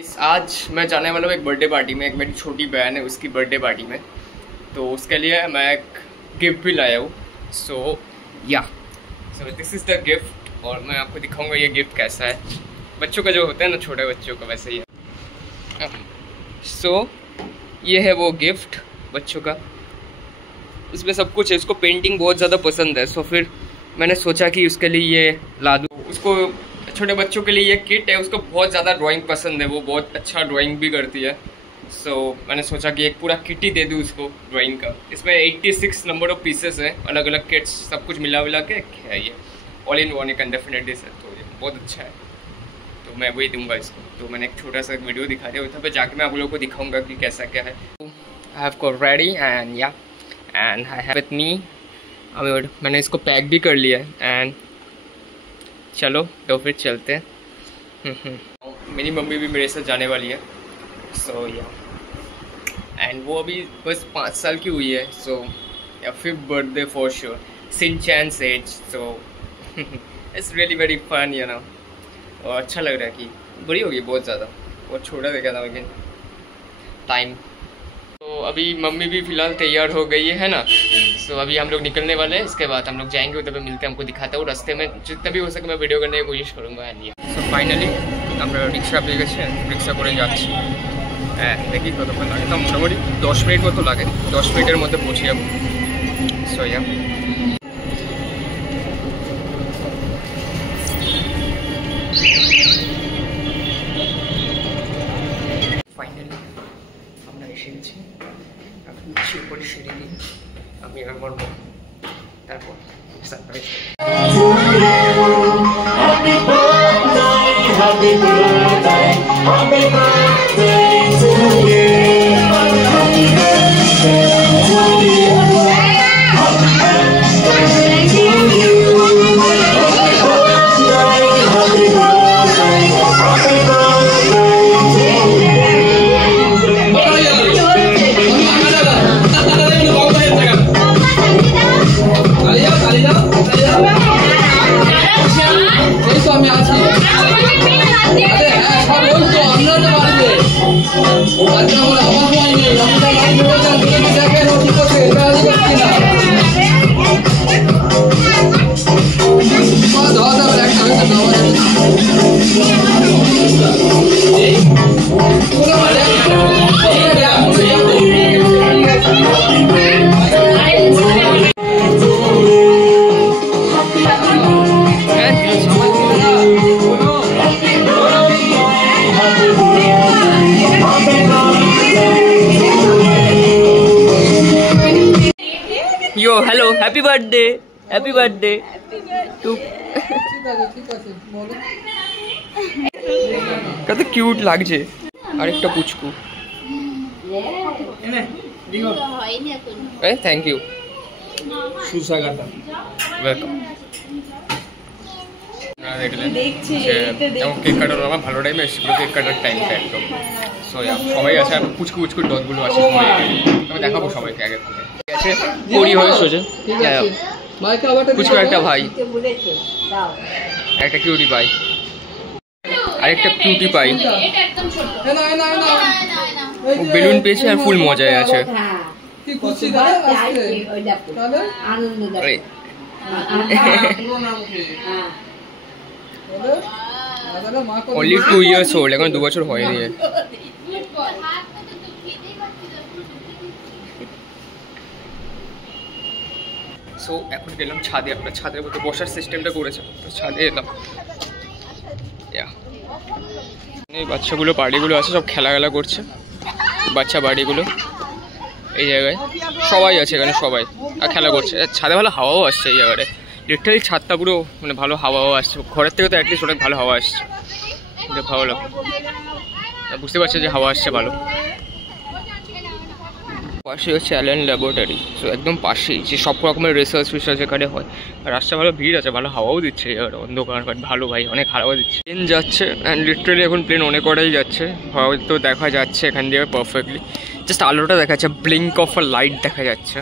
आज मैं जाने वाला हूँ एक बर्थडे पार्टी में। एक मेरी छोटी बहन है, उसकी बर्थडे पार्टी में, तो उसके लिए मैं एक गिफ्ट भी लाया हूँ। So this is the gift और मैं आपको दिखाऊंगा ये गिफ्ट कैसा है। बच्चों का जो होता है ना, छोटे बच्चों का, वैसे ही है। सो ये है वो गिफ्ट बच्चों का। इसमें सब कुछ है। उसको पेंटिंग बहुत ज़्यादा पसंद है, सो फिर मैंने सोचा कि उसके लिए ये ला दूँ। उसको छोटे बच्चों के लिए ये किट है। उसको बहुत ज़्यादा ड्राइंग पसंद है, वो बहुत अच्छा ड्राइंग भी करती है। सो मैंने सोचा कि एक पूरा किट ही दे दूँ उसको ड्राइंग का। इसमें 86 नंबर ऑफ पीसेस है, अलग अलग किट्स, सब कुछ मिला के है ये। All in one can definitely sir, तो ये बहुत अच्छा है, तो मैं वही दूंगा इसको। तो मैंने एक छोटा सा वीडियो दिखा दिया, उधर पे जाके मैं आप लोगों को दिखाऊंगा कि कैसा क्या है। I have got ready and I have with me. मैंने इसको पैक भी कर लिया है एंड चलो तो फिर चलते हैं। मेरी मम्मी भी मेरे साथ जाने वाली है। सो एंड वो अभी बस 5 साल की हुई है। So 5th birthday for sure, Shinchan's age. So it's really very fun, you know. और अच्छा लग रहा है कि बड़ी होगी बहुत ज़्यादा, बहुत छोटा देखा था लेकिन टाइम। तो अभी मम्मी भी फ़िलहाल तैयार हो गई है ना। सो अभी हम लोग निकलने वाले हैं। इसके बाद हम लोग जाएंगे, उधर पे मिलते हैं, हमको दिखाता हूँ। रास्ते में जितना भी हो सके मैं वीडियो करने की कोशिश करूँगा। एंड सो फाइनली আমরা রিক্সা পেয়ে গেছি, রিক্সা করে যাচ্ছি। হ্যাঁ, দেখি কতক্ষণ লাগে। তো মোটামুটি 10 মিনিট মতো লাগে, 10 মিনিটের মধ্যে পৌঁছে যাবো। সো ফাইনালি আমরা এসে গেছি। এখন উঠছি উপরে সিঁড়ি দিয়ে, আমি আর আমার মা। তারপর surprise. Happy birthday, happy birthday to you. Happy birthday to you. Happy birthday to you. Happy birthday, happy birthday, happy birthday to you. Yo hello, happy birthday, happy birthday to. कत किউট লাগছে। আরেকটা পুচকু। এই thank you. সুস্বাগতম, welcome. দেখলেন cake কাটার আমার ভালো টাইমে এসেছিল, কেক কাটার টাইমটা একদম। সো সবাই আছে, পুচকু পুচকু ডগগুলো আছে, আমি দেখাবো সবাইকে আগে থেকে। আছে পরি হয়ে সোজা পুচকু একটা ভাই, একটা কিউটি পাই, আরেকটা কিউটি পাই। ও বেলুন পেয়েছে আর ফুল মজায় আছে। only 2 years old, এখন 2 বছর হয়নি। সো এখন গেলাম ছাদে। আপনার ছাদের মধ্যে বসার সিস্টেমটা করেছে, তো ছাদে এলাম। এই বাচ্চাগুলো বাড়িগুলো আছে, সব খেলা করছে। বাচ্চা বাড়িগুলো এই জায়গায় সবাই আছে, এখানে সবাই আর খেলা করছে। ছাদে ভালো হাওয়াও আসছে এই জায়গায়। লিটারালি ছাদটা পুরো মানে ভালো হাওয়াও আসছে। ঘরের থেকে তো অ্যাটলিস্ট অনেক ভালো হাওয়া আসছে, ভালো লাগে। বুঝতে পারছি যে হাওয়া আসছে ভালো। পাশে হচ্ছে অ্যালেন ল্যাবরেটরি। সো একদম পাশেই যে সব রকমের রিসার্চ এখানে হয়। আর রাস্তা ভালো ভিড় আছে, ভালো হাওয়াও দিচ্ছে। এবার অন্ধকার ভালো ভাই, অনেক হাওয়া দিচ্ছে। প্লেন যাচ্ছে অ্যান্ড লিটারালি এখন প্লেন অনেক কটাই যাচ্ছে, হয়তো দেখা যাচ্ছে এখান দিয়ে পারফেক্টলি। জাস্ট আলোটা দেখা যাচ্ছে, ব্লিঙ্ক অফ আ লাইট দেখা যাচ্ছে।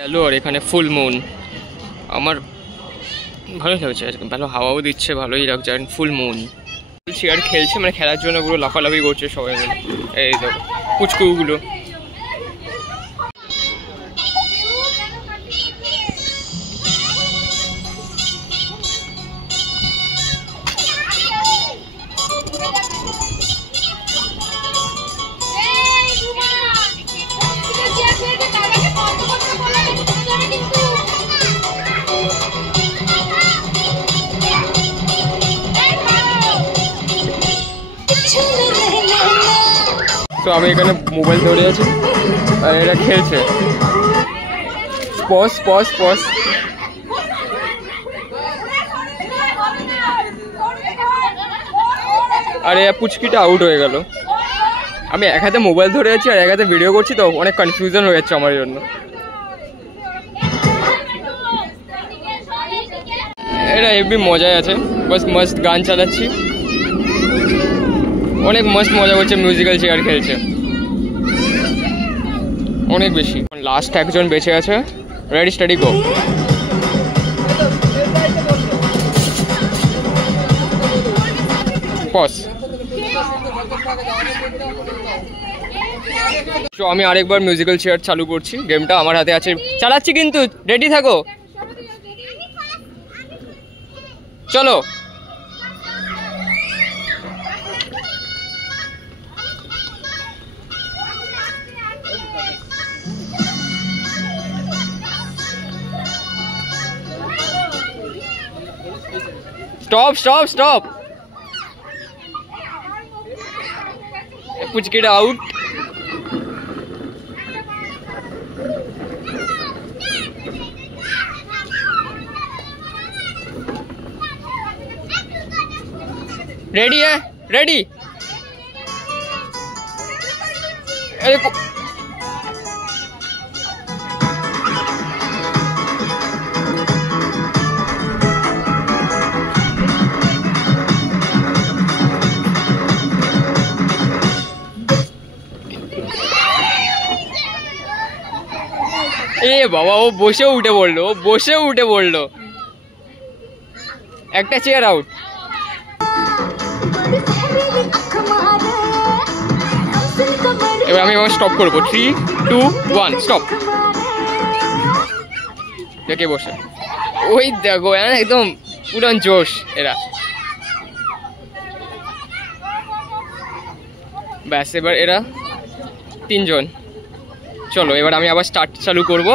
গেল আর এখানে ফুল মুন। আমার ভালোই লাগছে, ভালো হাওয়াও দিচ্ছে, ভালোই লাগছে, আর ফুল মুন। চেয়ার খেলছে, মানে খেলার জন্য পুরো লাফালাফি করছে সবাই মিলে। এই দেখো পুচকুগুলো। তো আমি এখানে মোবাইল ধরে আছি আর এরা খেলছে। Pause pause pause. আর এ পুচকিটা আউট হয়ে গেল। আমি এক হাতে মোবাইল ধরে আছি আর এক হাতে ভিডিও করছি, তো অনেক কনফিউশন হয়ে যাচ্ছে আমার জন্য। এরা হেবি মজায় আছে, বাস মস্ত গান চালাচ্ছি, অনেক মস্ত মজা করছে, মিউজিক্যাল চেয়ার খেলছে অনেক বেশি। লাস্ট একজন বেঁচে আছে। রেডি স্টাডি গো। পজ। তো আমি আরেকবার মিউজিক্যাল চেয়ার চালু করছি, গেমটা আমার হাতে আছে, চালাচ্ছি কিন্তু, রেডি থাকো, চলো। Stop stop stop. पुचकिट आउट। रेडी है, रेडी। এ বাবা, ও বসে উঠে পড়লো, ও বসে উঠে পড়লো। একটা চেয়ার আউট। এবার আমি এবার স্টপ করবো। 3, 2, 1 স্টপ। দেখে বসে, ওই দেখো একদম পুরান জোশ এরা। ব্যাস, এবার এরা 3 জন। চলো এবার আমি আবার স্টার্ট চালু করব।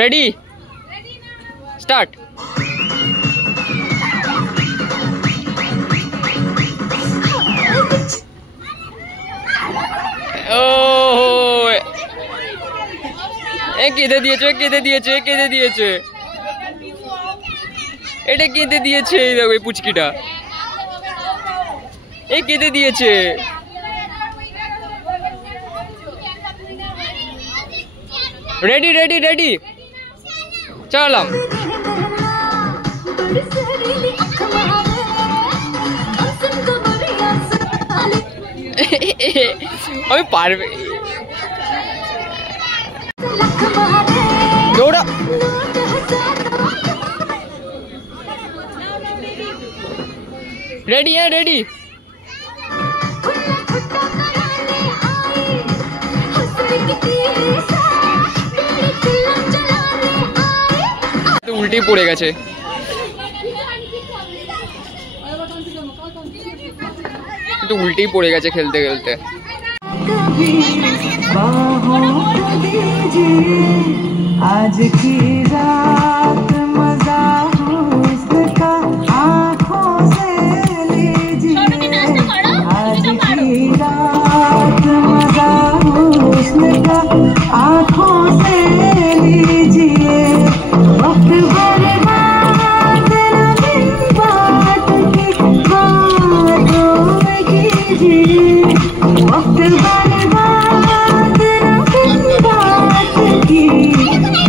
Ready start. ও এ কেঁদে দিয়েছে, কেঁদে দিয়েছে, কেঁদে দিয়েছে, এটা কেঁদে দিয়েছে। এই দেখো এই পুচকিটা, এই কেঁদে দিয়েছে। রেডি রেডি রেডি, চালাম। আমি পারবে, দৌড়া। रेडी है, रेडी। तो उल्टी पड़े गए, तो उल्टी पड़े गए खेलते खेलते। आज की रात मजा उसका आँखों से लीजिए, आज की रात मजा उसका आँखों से लीजिए, वक्त बर्बाद दिन बात की बातों में कीजिए, वक्त बर्बाद दिन बात की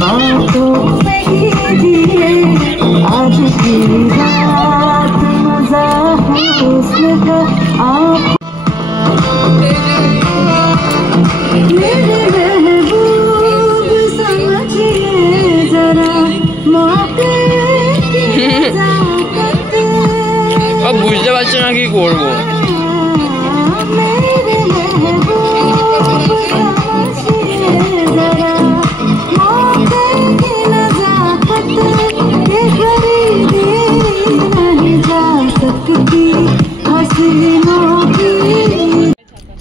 बातों में कीजिए, आज की रात मजा उसका आप मेरे महबूब समझ যাচ্ছে না, কি করবো?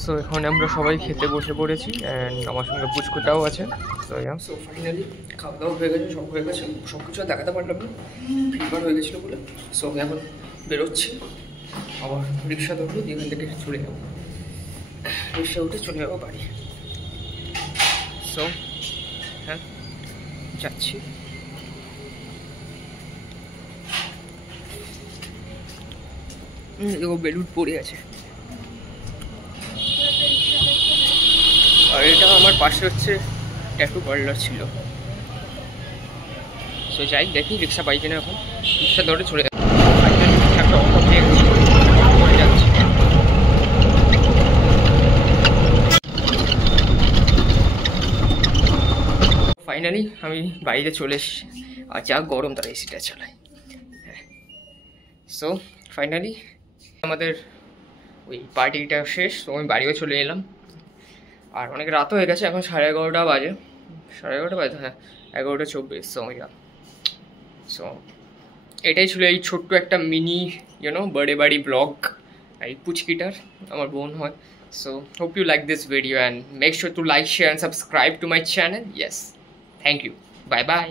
সো এখন আমরা সবাই খেতে বসে পড়েছি অ্যান্ড আমার সঙ্গে পুচকুটাও আছে। সো ফাইনালি খাওয়া দাওয়া হয়ে গেছে, সব হয়ে গেছে, সব কিছু আর দেখাতে পারলাম না, ভিড় হয়ে গেছিলো বলে। সো এখন বেরোচ্ছি, আবার রিক্সা ধরবো, দিয়ে এখান থেকে চলে যাবো, রিক্সা উঠে চলে যাবো বাড়ি। সো হ্যাঁ, যাচ্ছি। দেখো বেলুন পড়ে আছে। আর এটা আমার পাশে হচ্ছে ট্যাটু পার্লার ছিল। সো যাই, দেখি রিক্সা পাই কিনা। এখন রিক্সা ধরে চলে যাচ্ছি। ফাইনালি আমি বাড়িতে চলে এসেছি, আর যা গরম তার এসিটা চালাই। সো ফাইনালি আমাদের ওই পার্টিটা শেষ, তো আমি বাড়িও চলে এলাম। আর অনেক রাত হয়ে গেছে, এখন 11:30 বাজে, 11:30 বাজে, হ্যাঁ 11:24। সো এটাই ছিল এই ছোট্ট একটা মিনি বার্থডে বাড়ি ব্লগ এই পুচকিটার, আমার বোন হয়। So hope you like this video and make sure to like, share and subscribe to my channel. Yes, thank you, bye by.